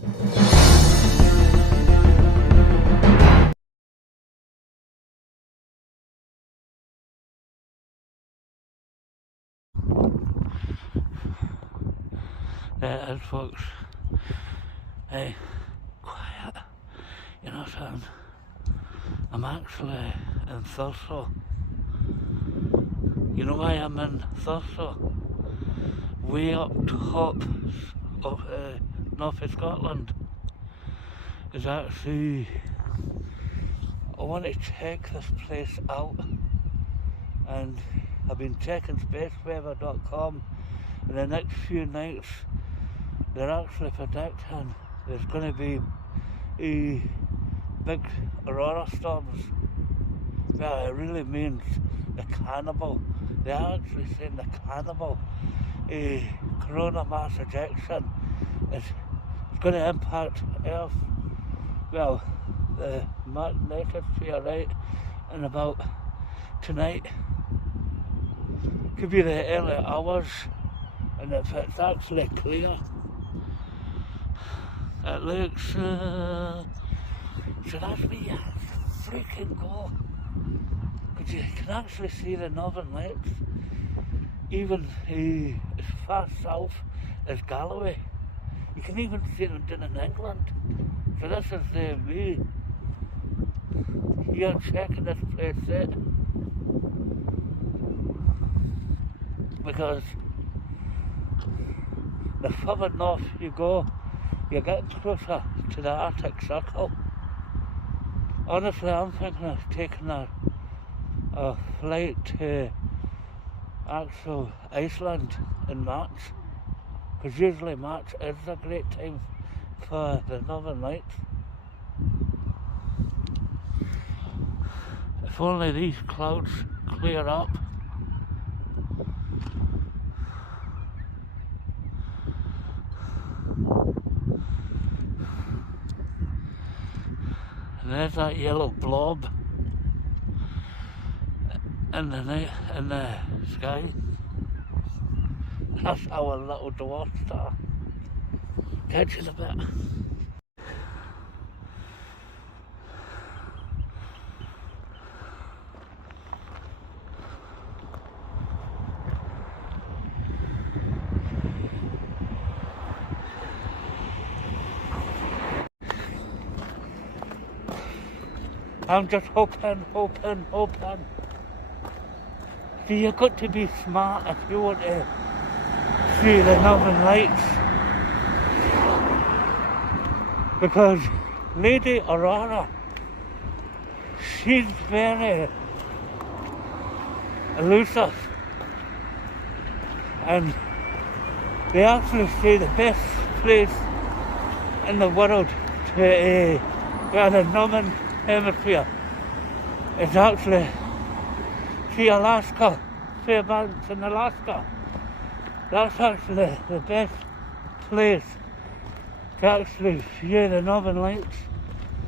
There it is, folks. Hey, quiet. You know something? I'm actually in Thurso. You know why I'm in Thurso? Way up top of north of Scotland is actually, I want to check this place out, and I've been checking spaceweather.com. In the next few nights they're actually predicting there's going to be big aurora storms. Well, it really means the cannibal. They're actually saying the cannibal corona mass ejection is going to impact Earth. Well, the magnetosphere, right? And about tonight could be the early hours, and if it's actually clear, it looks should actually freaking go, because you can actually see the northern lights even as far south as Galloway. You can even see them down in England. So this is me here checking this place out, because the further north you go, you're getting closer to the Arctic Circle. Honestly, I'm thinking of taking a flight to actual Iceland in March, because usually March is a great time for the Northern Lights. If only these clouds clear up. And there's that yellow blob in the night, in the sky. That's our little dwarf star. Catch you in a bit. I'm just hoping. See, you've got to be smart if you want to see the Northern Lights, because Lady Aurora, she's very elusive, and they actually say the best place in the world to where the Northern Hemisphere is actually see Alaska, Fairbanks in Alaska. That's actually the best place to actually view the Northern Lights.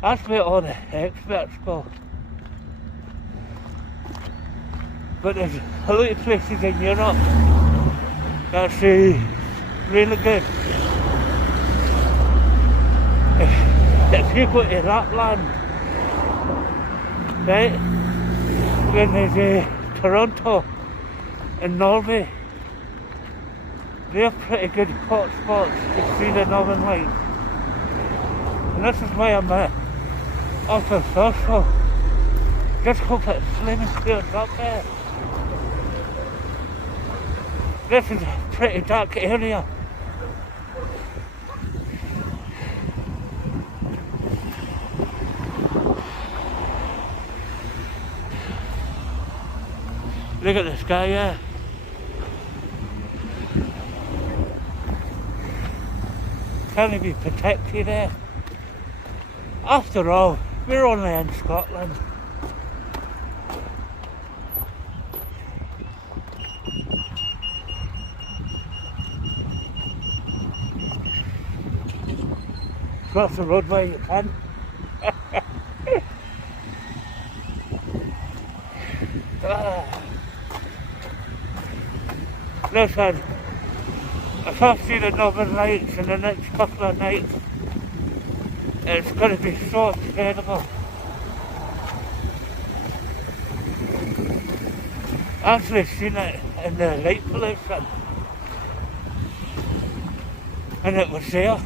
That's where all the experts go. But there's a lot of places in Europe that's really good. If you go to Lapland, right, when there's Toronto in Norway, they're pretty good hot spots to see the Northern Lights. And this is why I'm up in Thurso. Just hope it flaming clears up there. This is a pretty dark area. Look at the sky, yeah. Can it be protected there? After all, we're only in Scotland. Cross the roadway you can. Listen, if I see the Northern Lights in the next couple of nights, It's going to be so incredible. I've actually seen it in the light pollution, and it was there.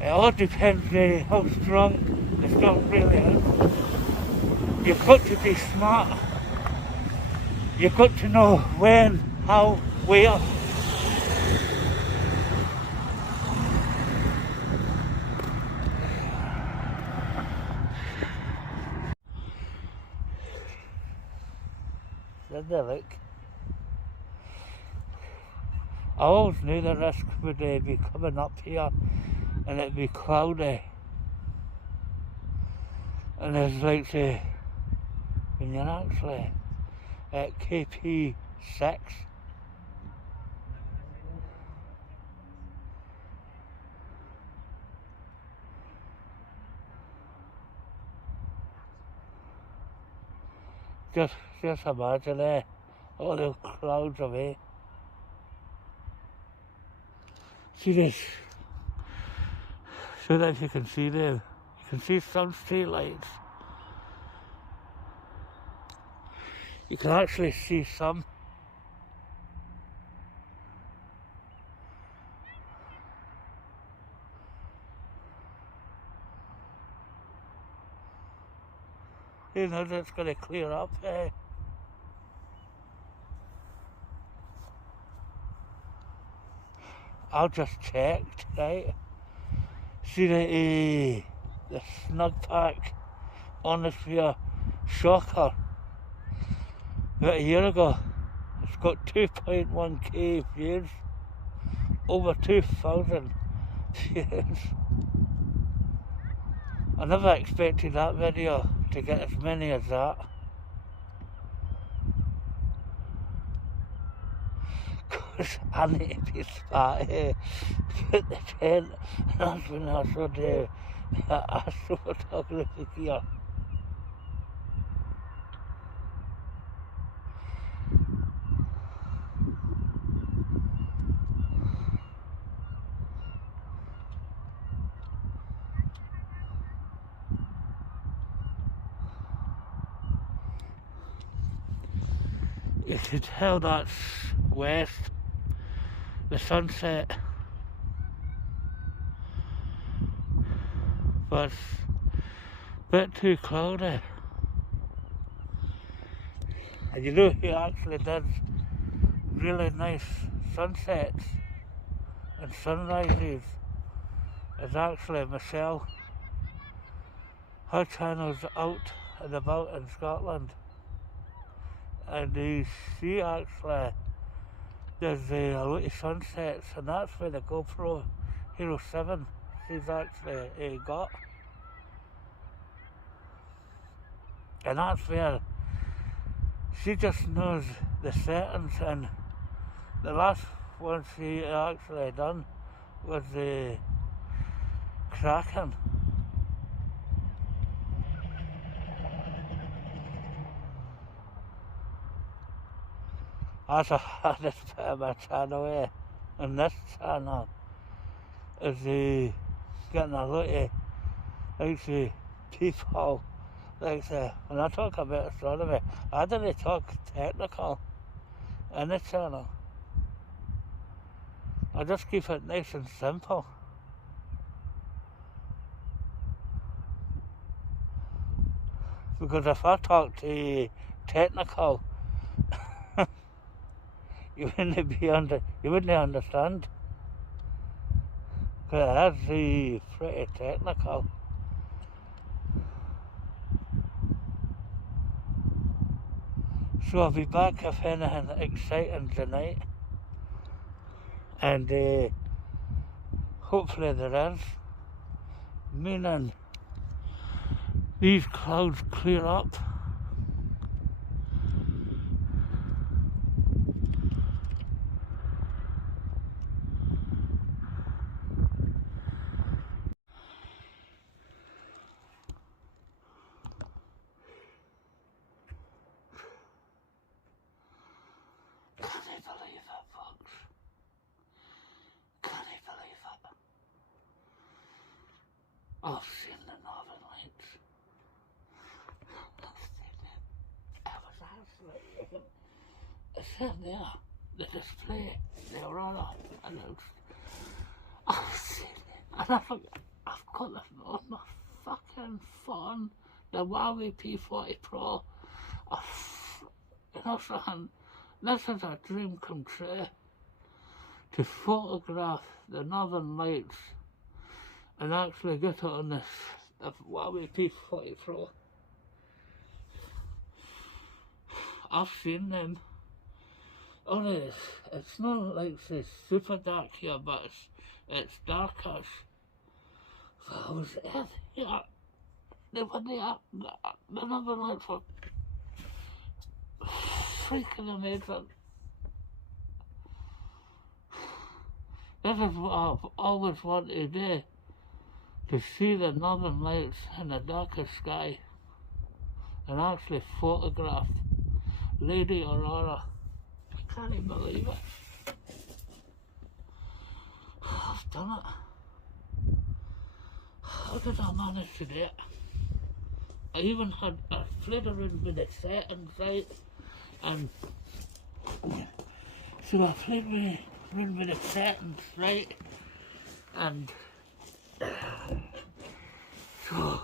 It all depends how strong the storm really is. You've got to be smart. You've got to know when, how, where. Did they look? I always knew the risk would be coming up here and it'd be cloudy. And it's like when you're actually at KP 6, just imagine all the clouds away. See this? So that if you can see them, you can see some street lights. You can actually see some. You know that's going to clear up. I'll just checked, right? See the snug pack Ionosphere shocker about a year ago. It's got 2.1k views, over 2,000 views. I never expected that video to get as many as that. Because I need to be smart put the tent, and that's when I saw the astrophotography gear. You can tell that's west, the sunset, but it's a bit too cloudy. And you know who actually does really nice sunsets and sunrises is actually Michelle. Her channel's out and about in Scotland. And she actually does a lot of sunsets, and that's where the GoPro Hero 7 she's actually got. And that's where she just knows the settings, and the last one she actually done was the Kraken. That's the hardest bit of my channel, and this channel is getting a lot of people. When I talk about astronomy, I didn't talk technical in the channel. I just keep it nice and simple. Because if I talk to technical, you wouldn't understand. Because that's pretty technical. So I'll be back if anything exciting tonight. And hopefully there is. Meaning these clouds clear up. Can you believe it, folks? Can you believe it? I've seen the Northern Lights. I've seen them. I was absolutely... It's in there, the display, the aurora, and I've seen it. And I've got this on my fucking phone, the Huawei P40 Pro. You know something, this is a dream come true, to photograph the Northern Lights and actually get it on this the Huawei P40 Pro. I've seen them. Only it's not like it's super dark here, but it's darkish. So I was here. They were there. The Northern Lights were freaking amazing. This is what I've always wanted to do, to see the Northern Lights in the darkest sky and actually photograph Lady Aurora. I can't even believe it. I've done it. How did I manage to do it? I even had a flittering with the settings right, and so I played with the settings right, and so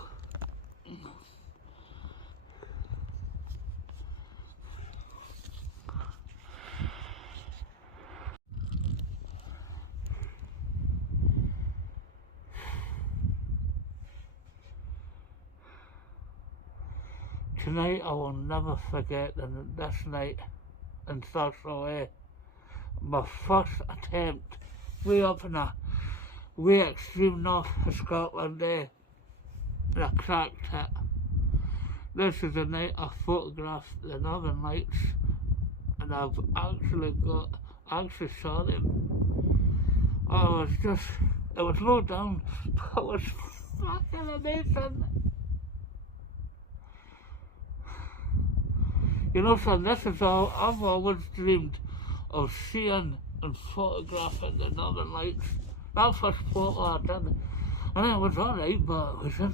tonight I will never forget this night in Thurso, my first attempt way up in a way extreme north of Scotland, and I cracked it. This is the night I photographed the Northern Lights, and I've actually saw them. Oh, it was low down, but it was fucking amazing. You know, son, this is all I've always dreamed of, seeing and photographing the Northern Lights. That first photo I did, and it was alright, but it was in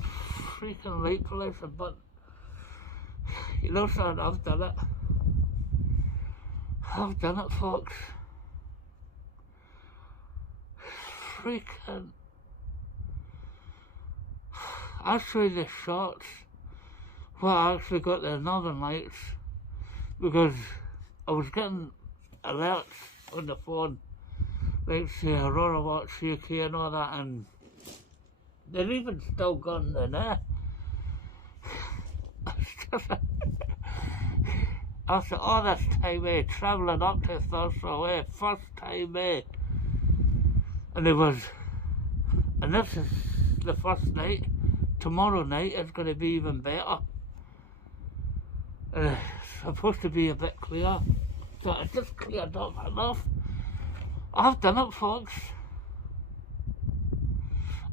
freaking light pollution. But you know, son, I've done it. I've done it, folks. Freaking. I show you the shots where I actually got the Northern Lights, because I was getting alerts on the phone, like say Aurora Watch UK and all that, and they're even still gone in there. After all this time, travelling up to Thurso, first time, and this is the first night. Tomorrow night is going to be even better. It's supposed to be a bit clear, so it's just cleared up enough. I've done it, folks.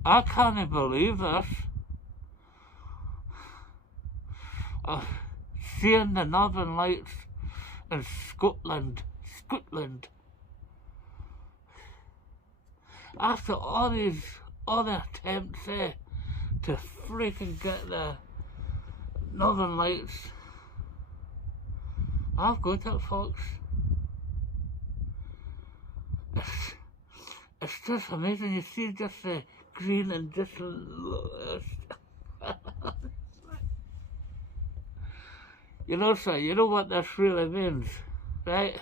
I can't believe this. Seeing the Northern Lights in Scotland. After all the attempts to freaking get the Northern Lights, I've got it, folks. It's just amazing. You see just the green and just you know, sir, you know what this really means, right?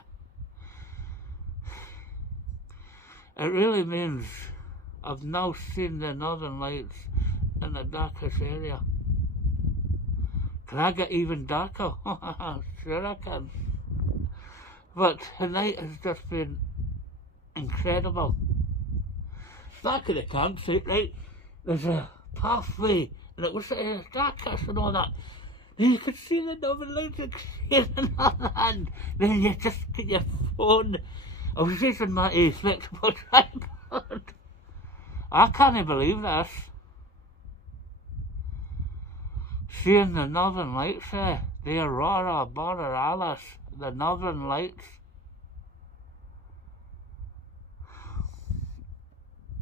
It really means I've now seen the Northern Lights in the darkest area. Can I get even darker? Sure I can. But tonight has just been incredible. Back in the campsite, right, there's a pathway, and it was darkest and all that. Then you could see the Northern Lights, you could see it in another hand. Then you just get your phone. I was using my flexible tripod. I can't believe this. Seeing the Northern Lights, the aurora borealis, the Northern Lights.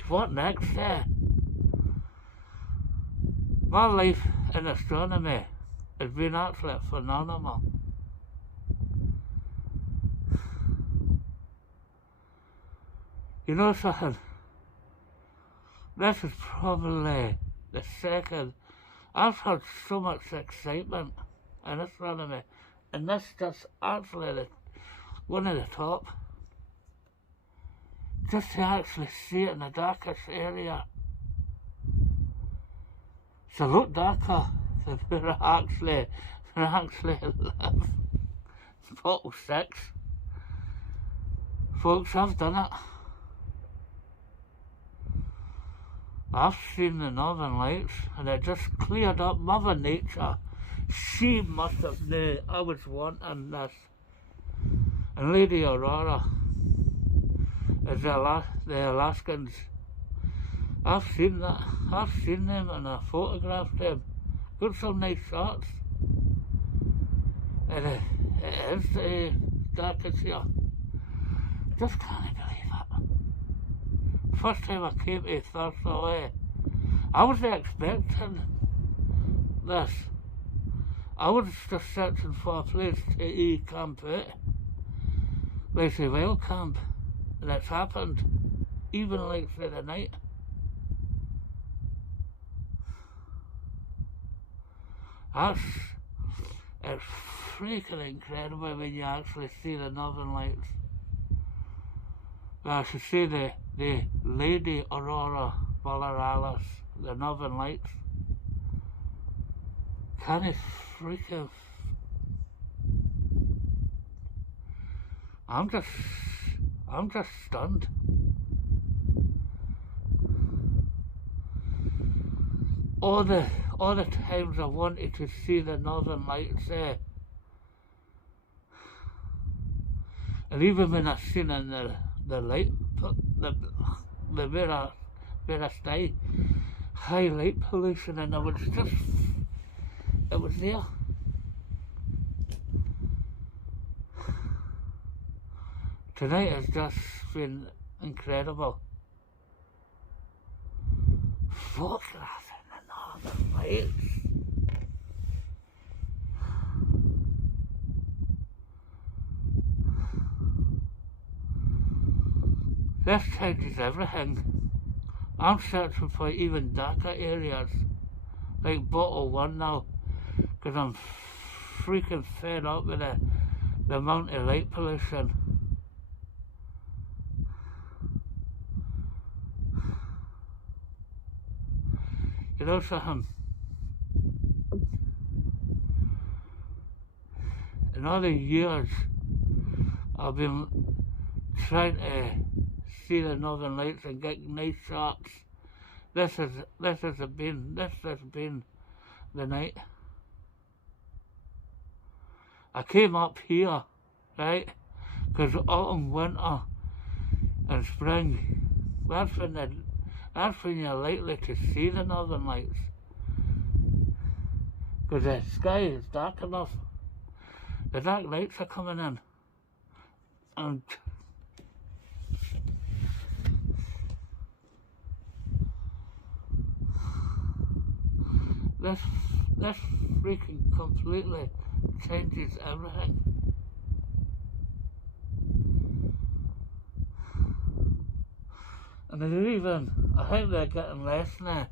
What next? My life in astronomy has been absolutely phenomenal. You know something? This is probably the second. I've had so much excitement in astronomy, and this just actually one of the top. Just to actually see it in the darkest area. It's a lot darker than where I actually live. Bottle 6. Folks, I've done it. I've seen the Northern Lights, and it just cleared up. Mother Nature, she must have knew I was wanting this. And Lady Aurora is the Alaskans. I've seen that. I've seen them and I photographed them. Got some nice shots. And it is the darkest here. Just can't believe it. First time I came to Thurso, I wasn't expecting this. I was just searching for a place to camp out. Like a wild camp. And it's happened. Even like through the night. It's freaking incredible when you actually see the Northern Lights. Well, I should say the Lady Aurora Borealis, the Northern Lights. Kind of freaking. I'm just stunned. All the times I wanted to see the Northern Lights there. And even when I seen in the light, the where I stay, high light pollution, and it was there. Tonight has just been incredible. Photographing the Northern Lights. This changes everything. I'm searching for even darker areas, like Bottle 1 now, because I'm freaking fed up with the amount of light pollution. You know something? In all the years I've been trying to see the Northern Lights and get nice shots. This has been the night. I came up here, right? Because autumn, winter, and spring, that's when you're likely to see the Northern Lights. Because the sky is dark enough. The dark lights are coming in. And this freaking completely changes everything. And I think they're getting less now.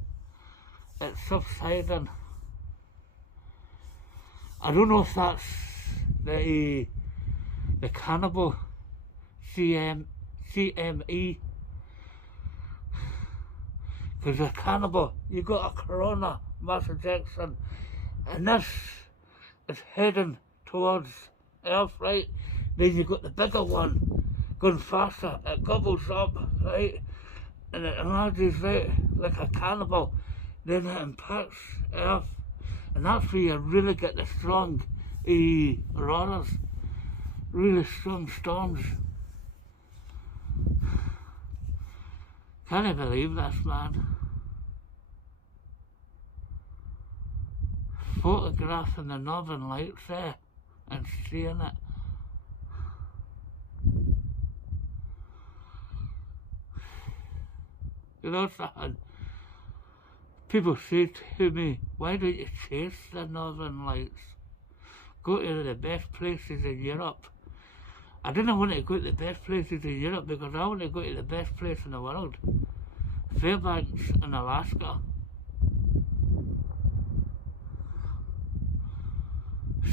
It's subsiding. I don't know if that's the cannibal CME, because the cannibal, you got a corona mass ejection, and this is heading towards Earth, right? Then you got the bigger one going faster, it gobbles up, right? And it enlarges, right, like a cannibal. Then it impacts Earth, and that's where you really get the strong auroras, really strong storms. Can you believe this, man? Photographing the Northern Lights there and seeing it. You know something? people say to me, why don't you chase the northern lights? Go to the best places in Europe. I didn't want to go to the best places in Europe because I want to go to the best place in the world. Fairbanks in Alaska.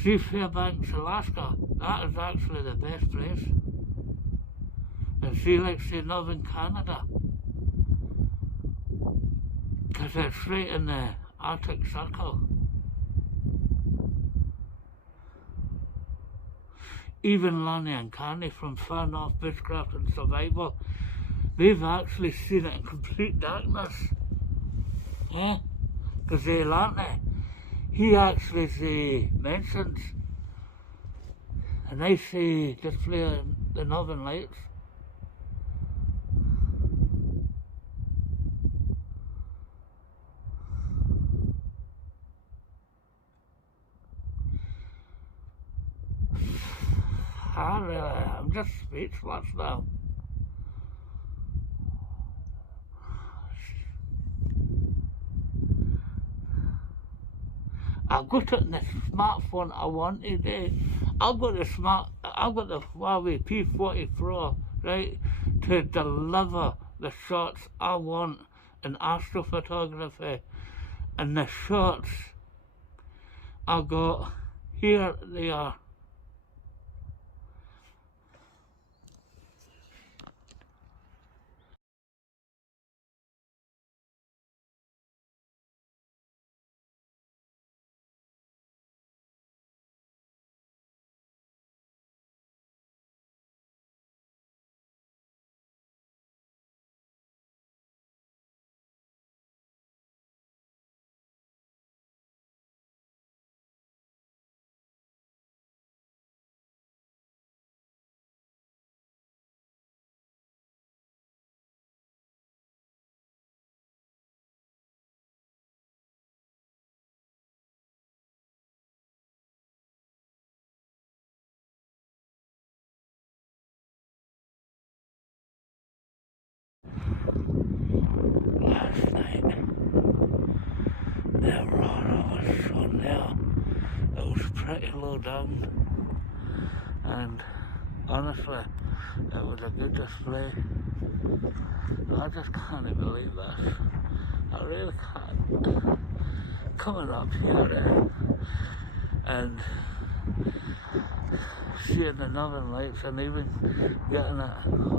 See Fairbanks, Alaska, that is actually the best place. And see, like, say, northern Canada, because it's right in the Arctic Circle. Even Lanny and Canny from Far North Bushcraft and Survival, they've actually seen it in complete darkness. Yeah? Because Lanny, he actually mentions, and I say, display the northern lights. I'm just speechless now. I've got it in the smartphone I want today. I've got the Huawei P40 Pro, right, to deliver the shots I want in astrophotography. And the shots I got, here they are. Last night, the aurora was on there. It was pretty low down, and honestly, it was a good display. I just can't believe this. I really can't. Coming up here and seeing the northern lights and even getting it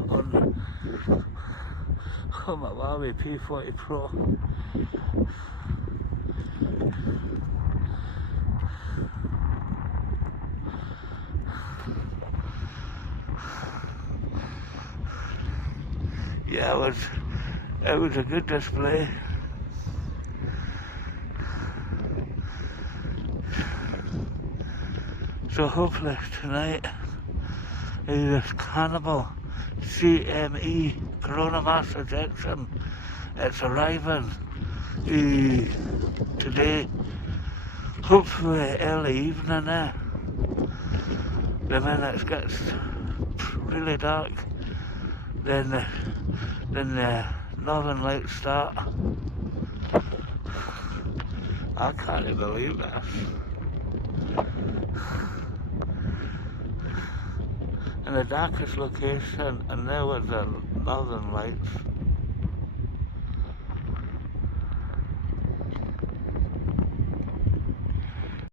on my Huawei P40 Pro. Yeah, it was a good display. So hopefully tonight this cannibal CME corona mass ejection, it's arriving today, hopefully early evening there. The minute it gets really dark, then the northern lights start. I can't believe this. In the darkest location, and there was the northern lights.